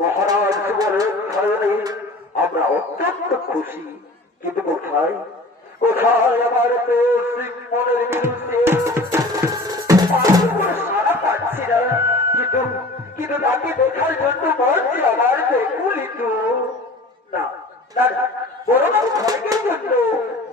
মহারাজ বলেন ধরনে আমরা অত্যন্ত খুশি, কিন্তু কোথায় কোথায় আমার মনের বিরুদ্ধে সারা পাচ্ছি না, কিন্তু কিন্তু তাকে দেখার জন্য মরছি আমার বেকুলিত না না বরং স্বর্গের জন্য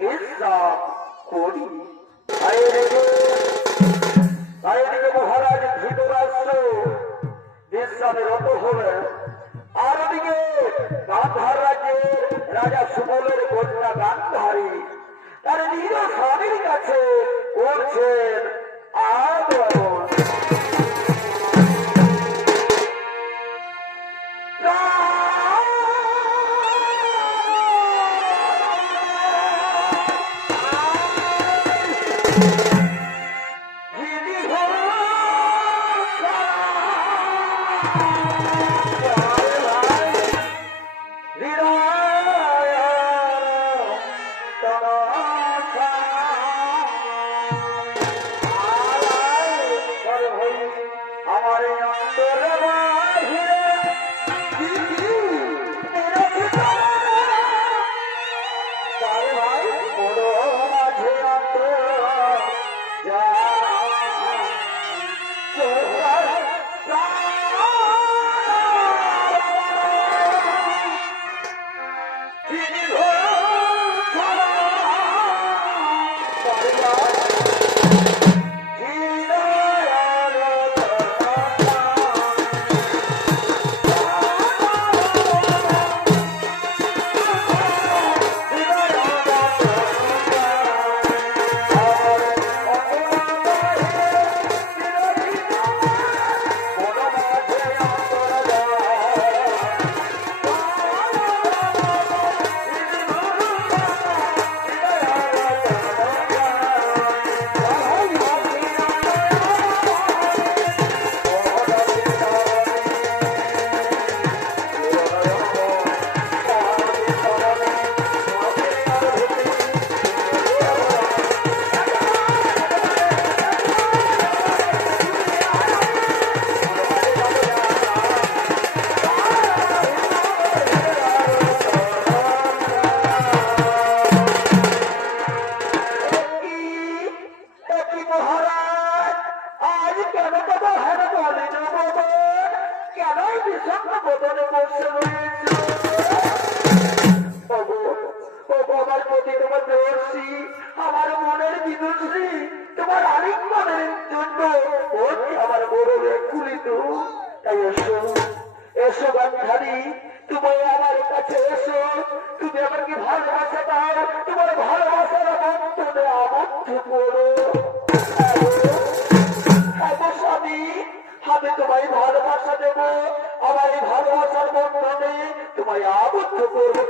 বিশ্রাম করি। মহারাজ ধৃতরাষ্ট্র বিশ্রামে রত হলেন, আর ওদিকে গান্ধার রাজ্যের রাজা সুবলের কন্যা গান্ধারী তার নিজ স্বামীর কাছে করছেন আদর। আমার মনের বিদুষী তোমার আলিঙ্গনের জন্য আমার বড় কুলিত। তাই এসো এসো গান্ধারী, তুমি আমার কাছে এসো, তুমি আমাকে ভালোবাসা দাও, তোমার ভালোবাসার বন্ধনে আবদ্ধ করো। স্বামী, আমি তোমায় ভালোবাসা দেব, আমার এই ভালোবাসার বন্ধনে তোমায় আবদ্ধ করবো।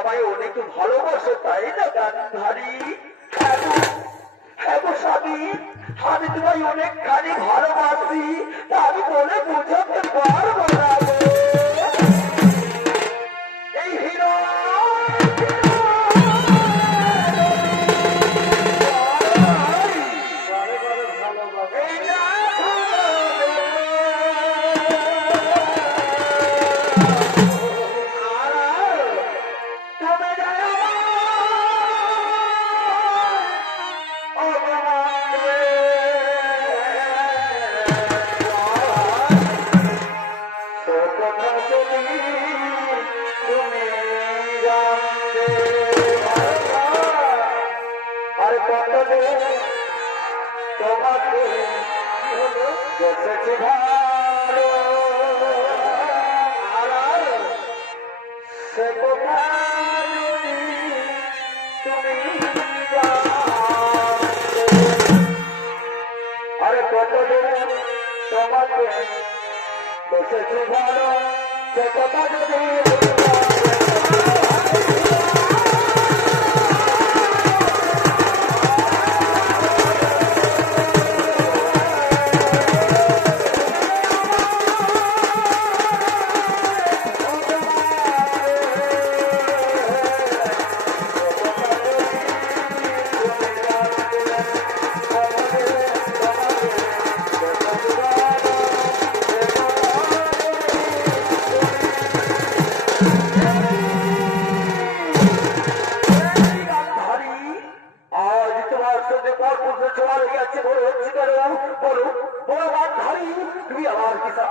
আমায় অনেক ভালোবাসো তাই না গান্ধারী? হ্যাঁ গো স্বামী, আমি তোমায় অনেকখানি ভালোবাসি, তা আমি বলে বোঝাতে পারবো না গো। এই হিরো তোমাকে বসেছে ভালো, সে কোথায় তুমি আরে কতদিন তোমাকে বসেছে ভালো, সে কথা যদি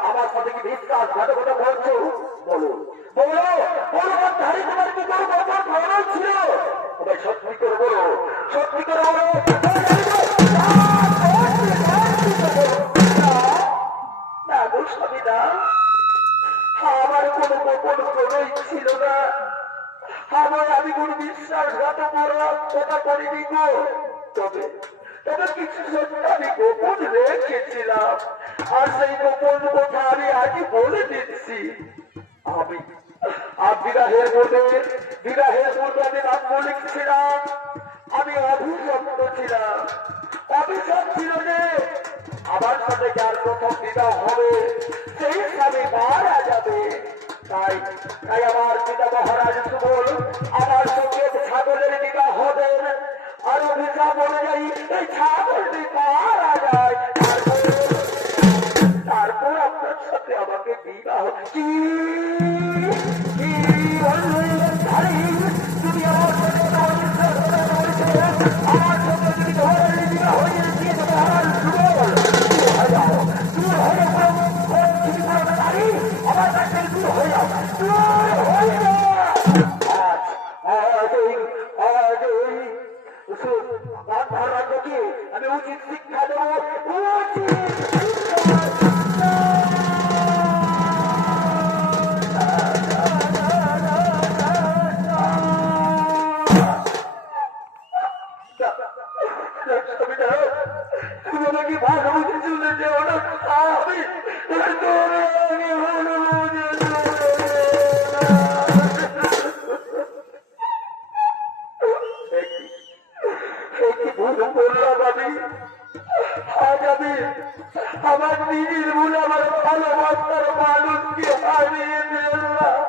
আমার সাথে কি বিশ্বাসঘাতকতা করছো? বলো বলো বলো ধারি তোমার কি কোনো ব্যাপার প্রয়োজন ছিল? তোমায় সত্যি করে বলো, সত্যি করে বলো। না গো স্বামী না, আমার কোনো গোপন প্রণয় ছিল না, আমি কোনো বিশ্বাসঘাতকতা করিনি গো। তবে তবে কিছু সত্য আমি গোপন রেখেছিলাম, আর সেই গোপন কথা আমি আগে বলে দিচ্ছি। আমি বিবাহের পূর্বে আমি নাম লিখছিলাম, আমি অভিশপ্ত ছিলাম। অভিশাপ ছিল যে আমার সাথে যার প্রথম বিবাহ হবে সেই স্বামী মারা যাবে। তাই তাই আমার পিতা মহারাজ সুবল আমার সঙ্গে ছাগলের বিবাহ হবেন, আর অভিশাপ অনুযায়ী এই ছাগলটি মারা যায়। তারপর আপনার সাথে আমাকে বিবাহ। কি তুমি আমার সাথে আমার সঙ্গে যদি ধরে বিবাহ হয়ে দিয়ে তোমার সুবল হয়ে যাও, দূর হয়ে যাও, আমার কাছে দূর হয়ে যাও, দূর হয়ে যাও। আমি উচিত শিক্ষা দেবো, উচিত তুমি আমাকে ভালো বুঝে চলে যেও না, আমি আমার নিজের ভুল আমার ভালোবাসার মানুষকে হারিয়ে দিলাম।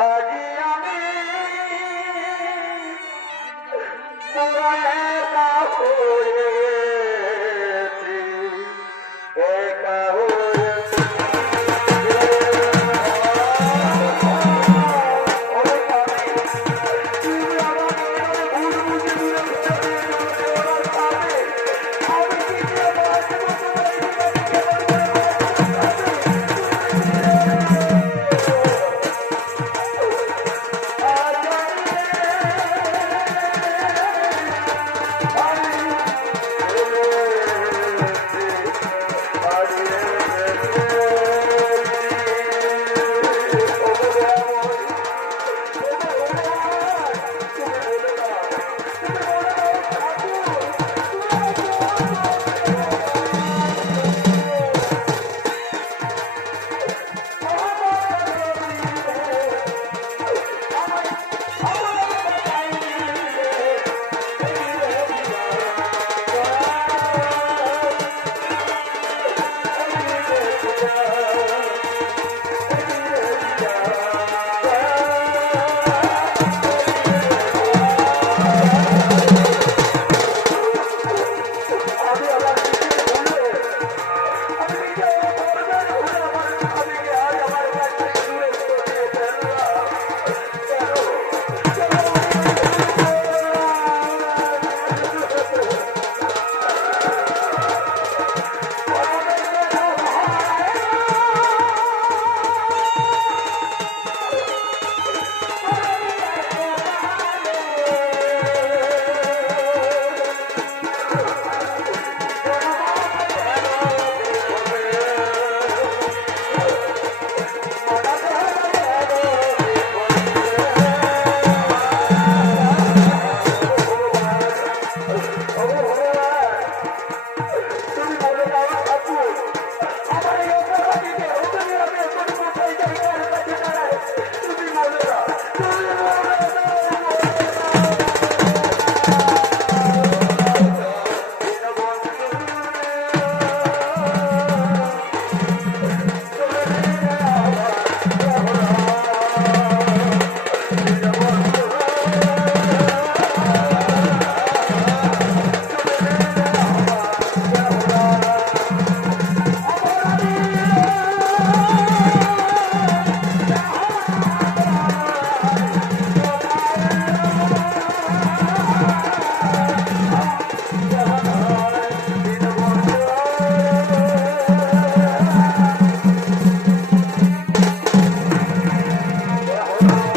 আজি